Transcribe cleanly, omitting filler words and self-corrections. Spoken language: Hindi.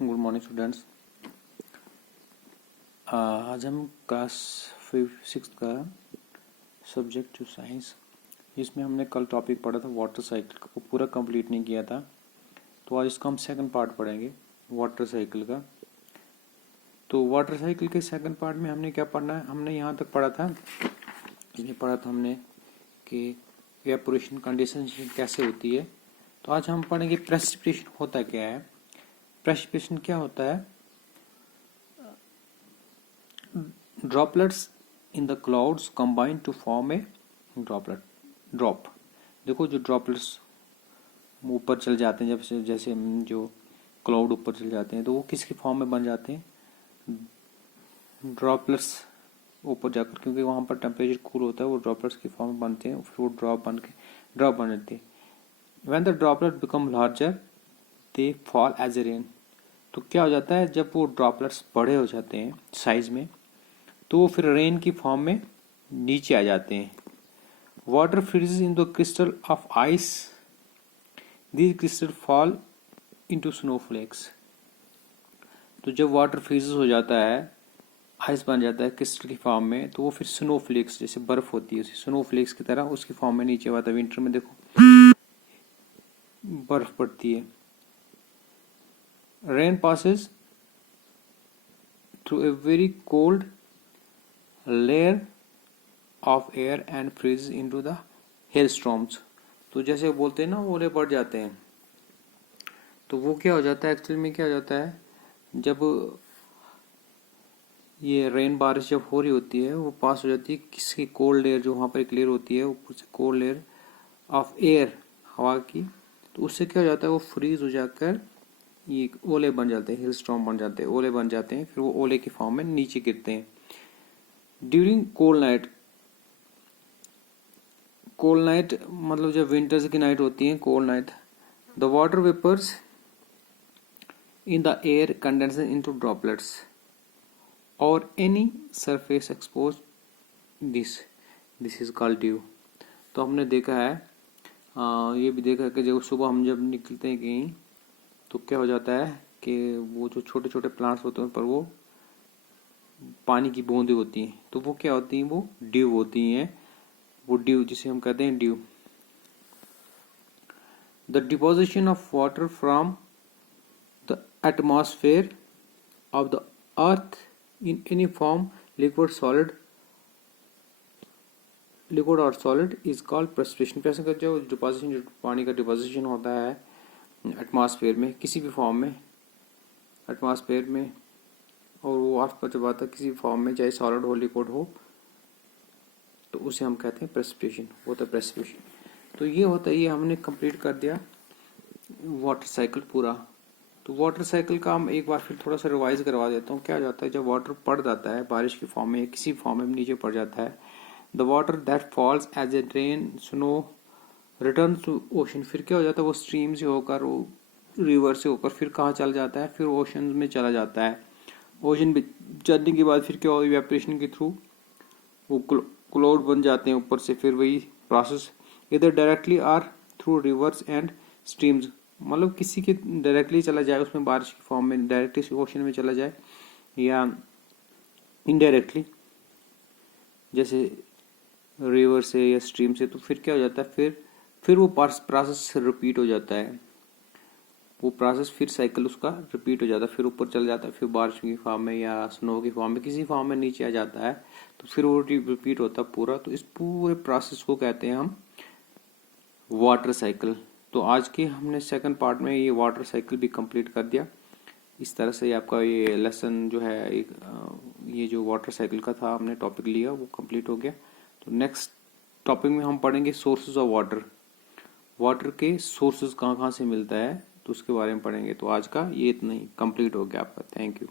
Good morning students. आज हम क्लास 6 का सब्जेक्ट जो साइंस, इसमें हमने कल टॉपिक पढ़ा था वाटर साइकिल का, वो पूरा कंप्लीट नहीं किया था। तो आज इसका हम सेकंड पार्ट पढ़ेंगे वाटर साइकिल का। तो वाटर साइकिल के सेकंड पार्ट में हमने क्या पढ़ना है, हमने यहाँ तक पढ़ा था, इसमें पढ़ा था हमने कि इवेपोरेशन कंडेंसेशन कैसे होती है। तो आज हम पढ़ेंगे प्रेसिपिटेशन होता क्या है। प्रेसिपिटेशन क्या होता है? Droplets in the clouds combine to form a drop. देखो जो ड्रॉपलेट्स ऊपर चल जाते हैं, जब जैसे जो क्लाउड ऊपर चल जाते हैं तो वो किसके फॉर्म में बन जाते हैं? ड्रॉपलेट्स ऊपर जाकर, क्योंकि वहाँ पर टेम्परेचर कूल होता है, वो ड्रॉपलेट्स की फॉर्म में बनते हैं, फिर वो ड्रॉप बन जाते हैं। When the droplet become larger they fall as a rain. तो क्या हो जाता है, जब वो ड्रॉपलेट्स बड़े हो जाते हैं साइज में, तो फिर रेन की फॉर्म में नीचे आ जाते हैं। Water freezes in the crystal of ice, these crystal fall into snowflakes. तो जब वाटर फ्रीजेस हो जाता है, आइस बन जाता है क्रिस्टल की फॉर्म में, तो वो फिर स्नोफ्लेक्स, जैसे बर्फ होती है उसी स्नोफ्लेक्स की तरह उसकी फॉर्म में नीचे आता है। विंटर में देखो बर्फ पड़ती है। Rain passes through a very cold layer of air and freezes into the hailstorms। तो जैसे बोलते हैं ना, ओले पड़ जाते हैं, तो वो क्या हो जाता है, एक्चुअली में क्या हो जाता है, जब ये रेन बारिश जब हो रही होती है, वो पास हो जाती है किसकी, कोल्ड एयर, जो वहाँ पर एक लेयर होती है ऊपर से, कोल्ड एयर ऑफ एयर, हवा की। तो उससे क्या हो जाता है, वो फ्रीज हो जाकर ये ओले बन जाते हैं, हिल स्टॉर्म बन जाते हैं, ओले बन जाते हैं, फिर वो ओले की फॉर्म में नीचे गिरते हैं। ड्यूरिंग कोल्ड नाइट मतलब जब विंटर्स की नाइट होती है, cold night, the water vapours in the air condense into droplets और any surface expose, this is called dew. तो हमने देखा है, ये भी देखा है कि जब सुबह हम जब निकलते हैं कहीं, तो क्या हो जाता है कि वो जो छोटे छोटे प्लांट्स होते हैं पर वो पानी की बूंदें होती हैं, तो वो क्या होती हैं, वो ड्यू होती हैं। वो ड्यू जिसे हम कहते हैं due. The deposition of water from the atmosphere of the earth in any form, liquid और सॉलिड इज कॉल्ड प्रेसिपिटेशन। कैसे करते हो, डिपोजिशन, जो पानी का डिपोजिशन होता है एटमॉस्फेयर में, किसी भी फॉर्म में एटमॉस्फेयर में, और वो आस पास जब आता है किसी फॉर्म में, चाहे सॉलिड हो लिक्विड हो, तो उसे हम कहते हैं प्रेसिपिटेशन, होता है प्रेसिपिटेशन। तो ये होता है, ये हमने कंप्लीट कर दिया वाटर साइकिल पूरा। तो वाटर साइकिल का हम एक बार फिर थोड़ा सा रिवाइज करवा देता हूँ। क्या हो जाता है, जब वाटर पड़ जाता है बारिश की फॉर्म में या किसी फॉर्म में नीचे पड़ जाता है, the water that falls as a rain snow return to ocean. फिर क्या हो जाता है, वो स्ट्रीम से होकर, वो रिवर से होकर फिर कहाँ चला जाता है, फिर ओशन में चला जाता है। ओशन में जाने के बाद फिर क्या हो, इवेपोरेशन के थ्रू वो क्लाउड बन जाते हैं ऊपर से। फिर वही प्रोसेस इधर directly or through rivers and streams, मतलब किसी के डायरेक्टली चला जाए उसमें बारिश की फॉर्म में, डायरेक्टली ओशन में चला जाए, या इनडायरेक्टली जैसे रिवर से या स्ट्रीम से। तो फिर क्या हो जाता है, फिर वो प्रोसेस रिपीट हो जाता है, वो प्रोसेस फिर साइकिल उसका रिपीट हो जाता है, फिर ऊपर चल जाता है, फिर बारिश की फॉर्म में या स्नो की फॉर्म में, किसी फॉर्म में नीचे आ जाता है, तो फिर वो रिपीट होता है पूरा। तो इस पूरे प्रोसेस को कहते हैं हम वाटर साइकिल। तो आज के हमने सेकंड पार्ट में ये वाटर साइकिल भी कंप्लीट कर दिया। इस तरह से आपका ये लेसन जो है, एक ये जो वाटर साइकिल का था हमने टॉपिक लिया, वो कंप्लीट हो गया। तो नेक्स्ट टॉपिक में हम पढ़ेंगे सोर्सेज ऑफ वाटर, वाटर के सोर्सेज कहाँ कहाँ से मिलता है, तो उसके बारे में पढ़ेंगे। तो आज का ये इतना ही कंप्लीट हो गया आपका। Thank you.